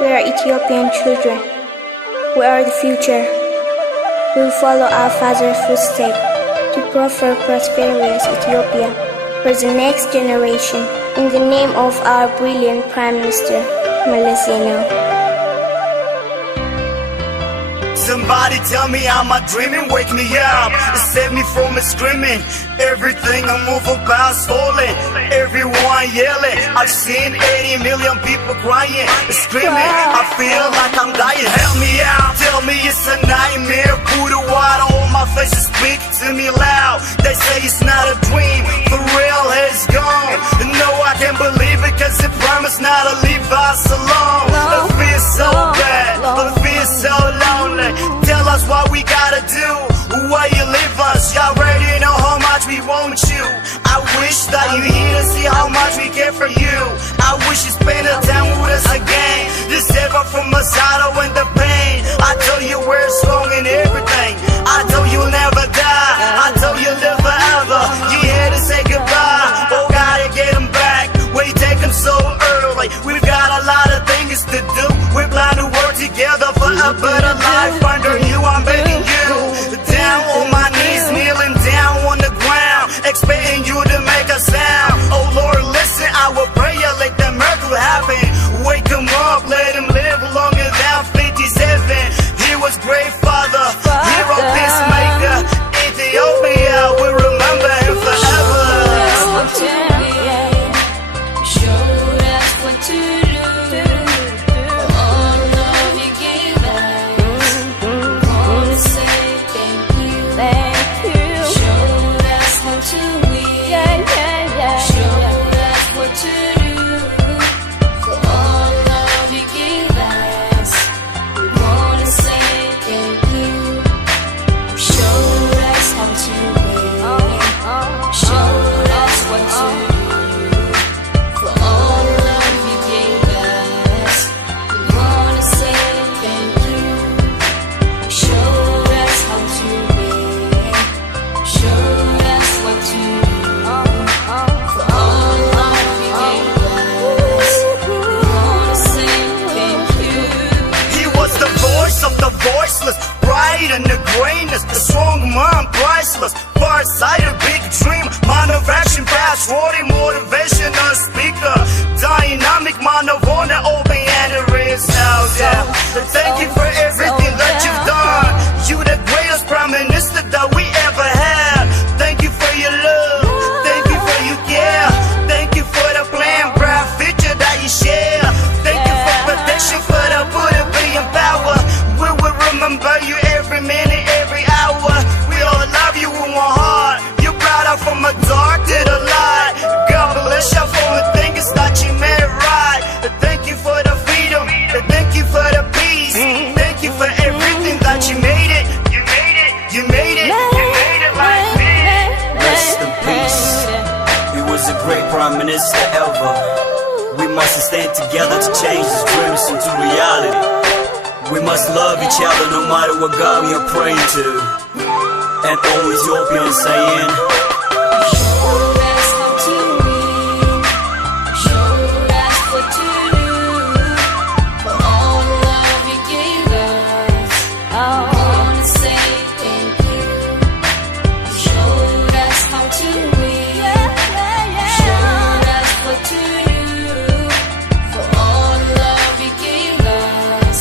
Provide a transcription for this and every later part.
We are Ethiopian children. We are the future. We will follow our father's footsteps to proffer prosperous Ethiopia for the next generation. In the name of our brilliant Prime Minister, Zenawi. Somebody tell me I'm not dreaming, wake me up, save me from screaming. Everything I move about is falling, everyone yelling. I've seen 80 million people crying, screaming. I feel like I'm dying, help me out. Tell me it's a nightmare, put a water on my face and speak to me loud. They say it's not a dream, for real it's gone. No, I can't believe it, cause it promised not to leave us alone. I feel so bad, I feel so lonely. Tell us what we gotta do, why you leave us. Y'all already know how much we want you. I wish that you here to see how much we care for you. I wish you spend a time with us again, to save us from the sorrow and the pain. I told you we're strong in everything, I told you'll never die, I told you live forever. You here to say goodbye, oh gotta get them back. We take them so early, we've got a lot of things to do. We're plan to work together for a better life. Under you, I'm begging you, down on my knees, kneeling down on the ground, expecting you to make a sound. Oh Lord, listen, I will pray you, let the miracle happen. Wake him up, let him live longer than 57. He was great father, hero, peacemaker. Ethiopia will remember him forever. Showed us what to do. All love you gave us. Wanna say thank you. Showed us how to win. Showed us what to do. For all love you gave us, we wanna say thank you. Showed us how to win. Showed us what to do. For all love you gave us, we wanna say thank you. Showed us how to win. Showed us what to do. For all love you gave us, we wanna say thank you. He was the voice of the voiceless, bright and the greatness, the strong mind, priceless, far-sighted, big dream, mind of action, fast forwarding, motivational speaker, dynamic, mind of honor, open and the wrist out, yeah. Thank you for everything that you've done. You the greatest prime minister that we ever had. Thank you for your love, thank you for your care, thank you for the plan, bright future that you share. Thank you for protection, for the Buddha being power. We will remember you every minute, every hour. We all love you in our heart. You brought us from the dark to the light. God bless you for the things that you made right. Thank you for the freedom, thank you for the peace, thank you for everything that you made it. You made it, you made it, you made it like this. Rest in peace. He was a great prime minister ever. We must stand together to change his dreams into reality. We must love each other no matter what God we are praying to. And all Ethiopians saying, Showed us how to win. Showed us what to do. For all love you gave us, we wanna say thank you. Showed us how to win. Showed us what to do. For all love you gave us,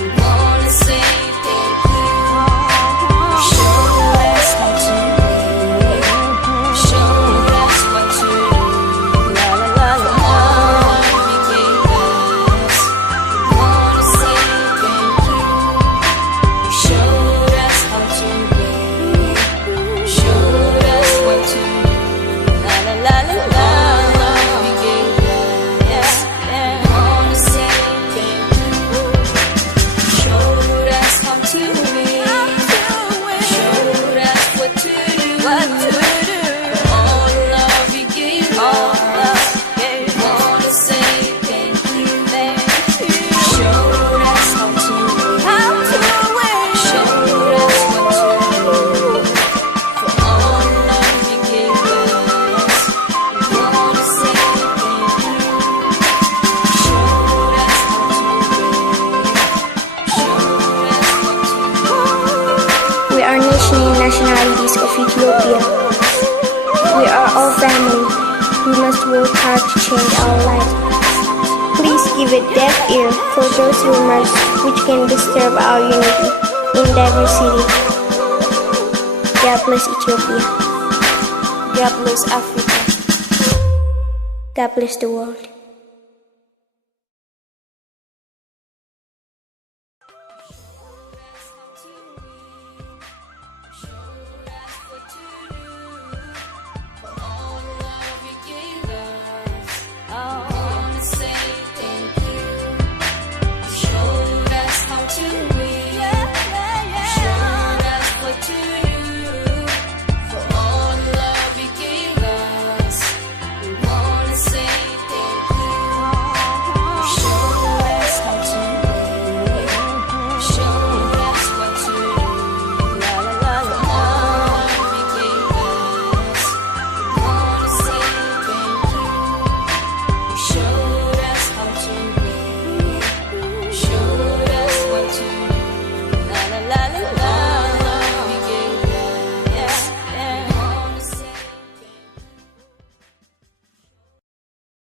we wanna say thank you. Showed us how to win. nationalities of Ethiopia. We are all family. We must work hard to change our lives. Please give a deaf ear for those rumors which can disturb our unity in diversity. God bless Ethiopia. God bless Africa. God bless the world.